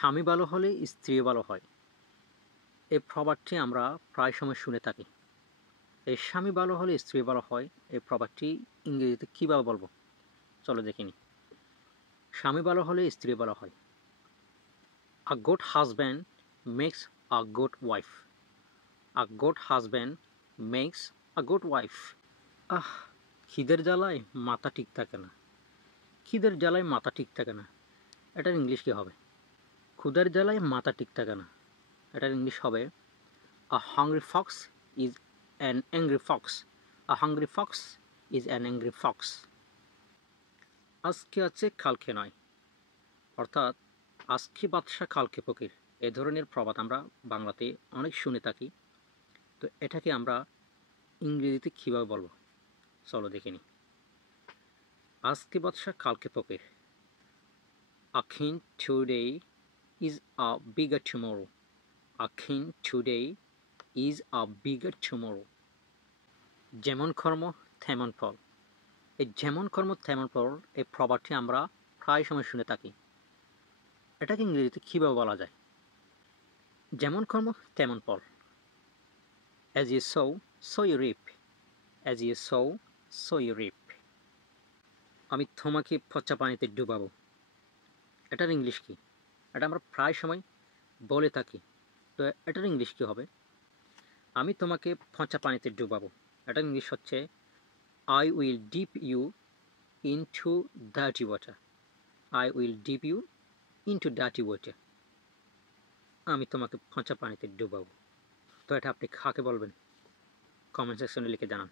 স্বামী ভালো হলে স্ত্রীও ভালো হয়। এই প্রবাদটি আমরা প্রায় সময় শুনে থাকি। এই স্বামী ভালো হলে স্ত্রী ভালো হয়, এই প্রবাদটি ইংরেজিতে কীভাবে বলবো? চলো দেখে নিই। স্বামী ভালো হলে স্ত্রী ভালো হয়। A good husband makes a good wife. A good husband makes a good wife. খিদের জ্বালায় মাথা ঠিক থাকে না। খিদের জ্বালায় মাথা ঠিক থাকে না, এটার ইংলিশ কী হবে? ক্ষুধার জ্বালায় মাথা ঠিক থাকে না, এটার ইংলিশ হবে A hungry fox is an angry fox. A hungry fox is an angry fox. আজকে আছে কালকে নয়, অর্থাৎ আজকে বাদশা কালকে ফকির, এ ধরনের প্রবাদ আমরা বাংলাতে অনেক শুনে থাকি। তো এটাকে আমরা ইংরেজিতে কীভাবে বলবো? চলো দেখে নিই। আজকে বাদশা কালকে ফকির। A king today is a bigger tomorrow. A king today is a bigger tomorrow. যেমন কর্ম তেমন ফল। এই যেমন কর্ম তেমন ফল এই প্রবাদটি আমরা প্রায় সময় শুনে থাকি। এটাকে ইংরেজিতে কীভাবে বলা যায়? যেমন কর্ম তেমন ফল। As you sow, so you reap. As you sow, so you reap. আমি তোমাকে পচা পানিতে ডুবাবো, এটার ইংলিশ কি? এটা আমরা প্রায় সময় বলে থাকি। তো এটার ইংলিশ কী হবে? আমি তোমাকে পচা পানিতে ডুবাবো, এটার ইংলিশ হচ্ছে I will dip you into dirty water. I will dip you into dirty water. আমি তোমাকে পচা পানিতে ডুবাবো। তো এটা আপনি কাকে বলবেন? কমেন্ট সেকশনে লিখে জানান।